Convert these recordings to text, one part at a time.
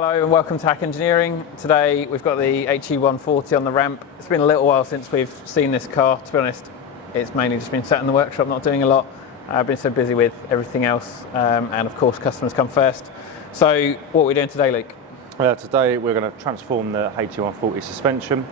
Hello and welcome to Hack Engineering. Today we've got the HE140 on the ramp. It's been a little while since we've seen this car, to be honest. It's mainly just been sat in the workshop, not doing a lot. I've been so busy with everything else, and of course customers come first. So what are we doing today, Luke? Today we're going to transform the HE140 suspension.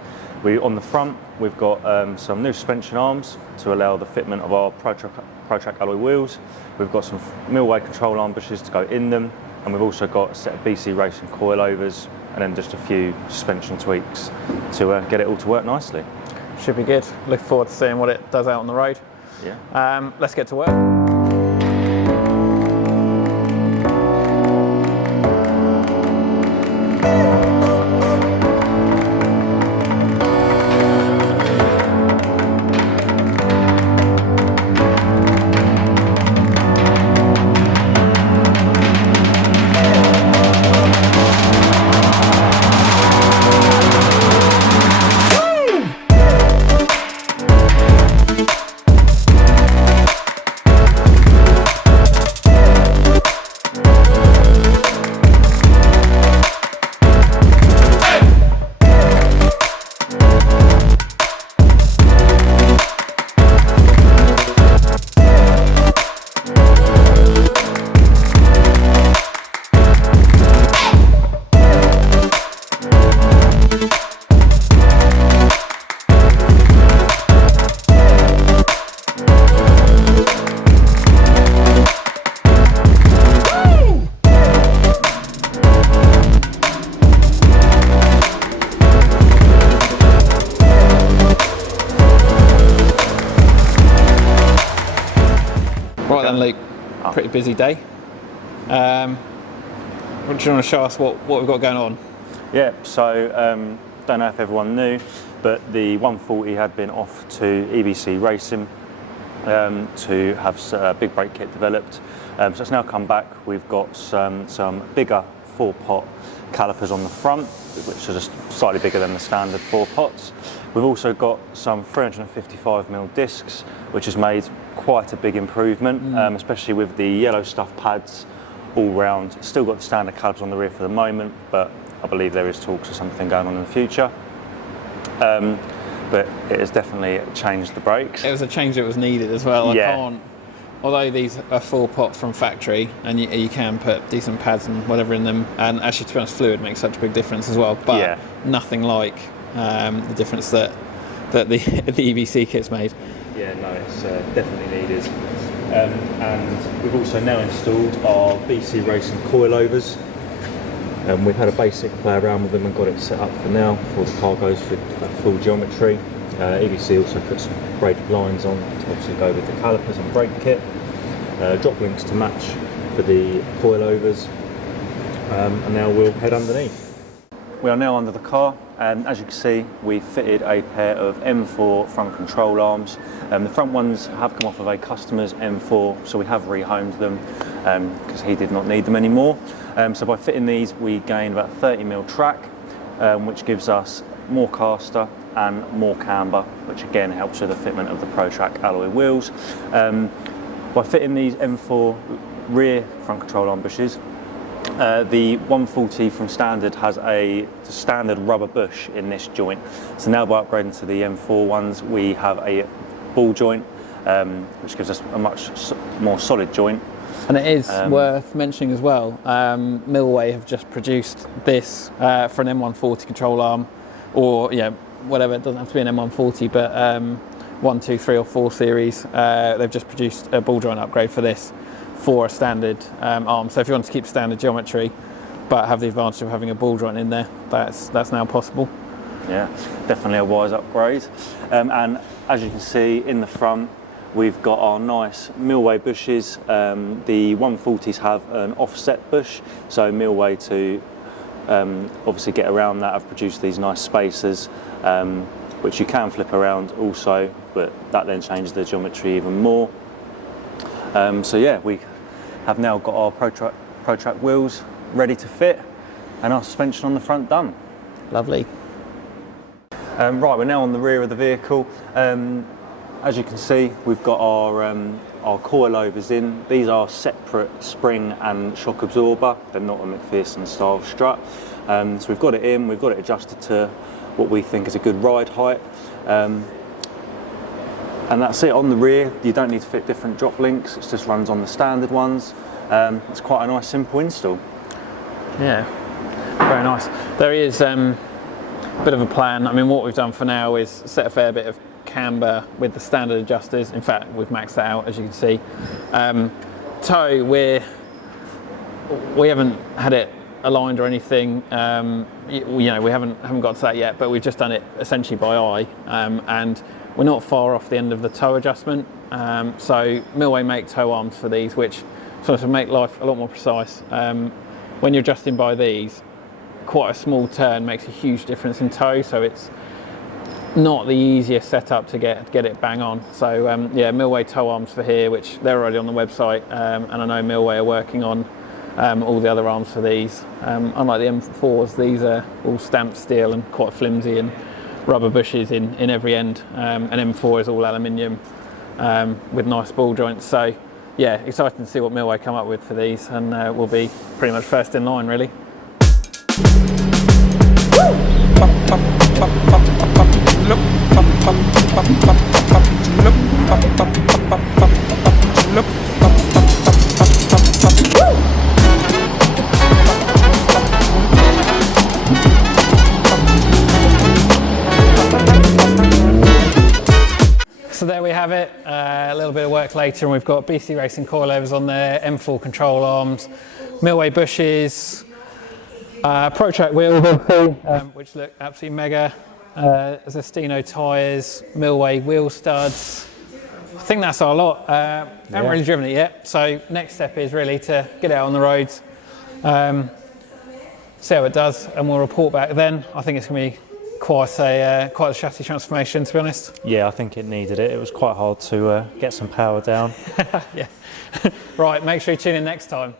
On the front we've got some new suspension arms to allow the fitment of our Protrack alloy wheels. We've got some Millway control arm bushes to go in them, and we've also got a set of BC Racing coilovers, and then just a few suspension tweaks to get it all to work nicely. Should be good. Looking forward to seeing what it does out on the road. Yeah. Let's get to work. Right then, Luke, pretty busy day. What do you want to show us what we've got going on? Yeah, so don't know if everyone knew, but the 140 had been off to EBC Racing to have a big brake kit developed. So it's now come back. We've got some bigger 4-pot calipers on the front, which are just slightly bigger than the standard 4-pots. We've also got some 355mm discs, which has made quite a big improvement, especially with the yellow stuff pads all round. Still got the standard calipers on the rear for the moment, but I believe there is talks of something going on in the future. But it has definitely changed the brakes. It was a change that was needed as well. Yeah. I can't, although these are 4-pot from factory, and you can put decent pads and whatever in them, and actually to be honest, fluid makes such a big difference as well, but yeah, nothing like the difference that the EBC kit's made. Yeah, no, it's definitely needed. And we've also now installed our BC Racing coilovers. We've had a basic play around with them and got it set up for now before the car goes through full geometry. EBC also put some braided lines on to obviously go with the calipers and brake kit. Drop links to match for the coilovers. And now we'll head underneath. We are now under the car, and as you can see, we fitted a pair of M4 front control arms. The front ones have come off of a customer's M4, so we have rehomed them because he did not need them anymore. So by fitting these, we gained about 30mm track, which gives us more caster and more camber, which again helps with the fitment of the Protrack alloy wheels. By fitting these M4 rear front control arm bushes, the 140 from standard has a standard rubber bush in this joint. So now by upgrading to the M4 ones, we have a ball joint, which gives us a much more solid joint. And it is worth mentioning as well, Millway have just produced this for an M140 control arm, or whatever, it doesn't have to be an M140, but 1, 2, 3 or 4 series. They've just produced a ball joint upgrade for this, for a standard arm. So if you want to keep standard geometry but have the advantage of having a ball joint in there, that's now possible. Yeah, definitely a wise upgrade. And as you can see in the front, we've got our nice Millway bushes. The 140s have an offset bush, so Millway to obviously get around that have produced these nice spacers, which you can flip around also, but that then changes the geometry even more. So yeah, we have now got our Protrack wheels ready to fit and our suspension on the front done. Lovely. Right, we're now on the rear of the vehicle. As you can see, we've got our our coilovers in. These are separate spring and shock absorber. They're not a McPherson style strut. So we've got it in, we've got it adjusted to what we think is a good ride height. And that's it. On the rear, you don't need to fit different drop links. It just runs on the standard ones. It's quite a nice, simple install. Yeah, very nice. There is a bit of a plan. I mean, what we've done for now is set a fair bit of camber with the standard adjusters. In fact, we've maxed that out, as you can see. Tow, we haven't had it aligned or anything. We haven't got to that yet, but we've just done it essentially by eye, and we're not far off the end of the tow adjustment. So Millway make tow arms for these, which sort of make life a lot more precise. When you're adjusting by these, quite a small turn makes a huge difference in tow, so it's not the easiest setup to get it bang on. So yeah, Millway Tow Arms for here, which they're already on the website, and I know Millway are working on all the other arms for these. Unlike the M4s, these are all stamped steel and quite flimsy, and rubber bushes in every end. And M4 is all aluminium with nice ball joints. So yeah, excited to see what Millway come up with for these, and we'll be pretty much first in line, really. So there we have it, a little bit of work later, and we've got BC Racing coilovers on there, M4 control arms, Millway bushes, Protrack wheels, which look absolutely mega, Zestino tyres, Millway wheel studs. I think that's our lot. Haven't really driven it yet, so next step is really to get it out on the roads, see how it does, and we'll report back then. I think it's going to be quite a chassis transformation, to be honest. Yeah, I think it needed it. It was quite hard to get some power down. Yeah. Right, make sure you tune in next time.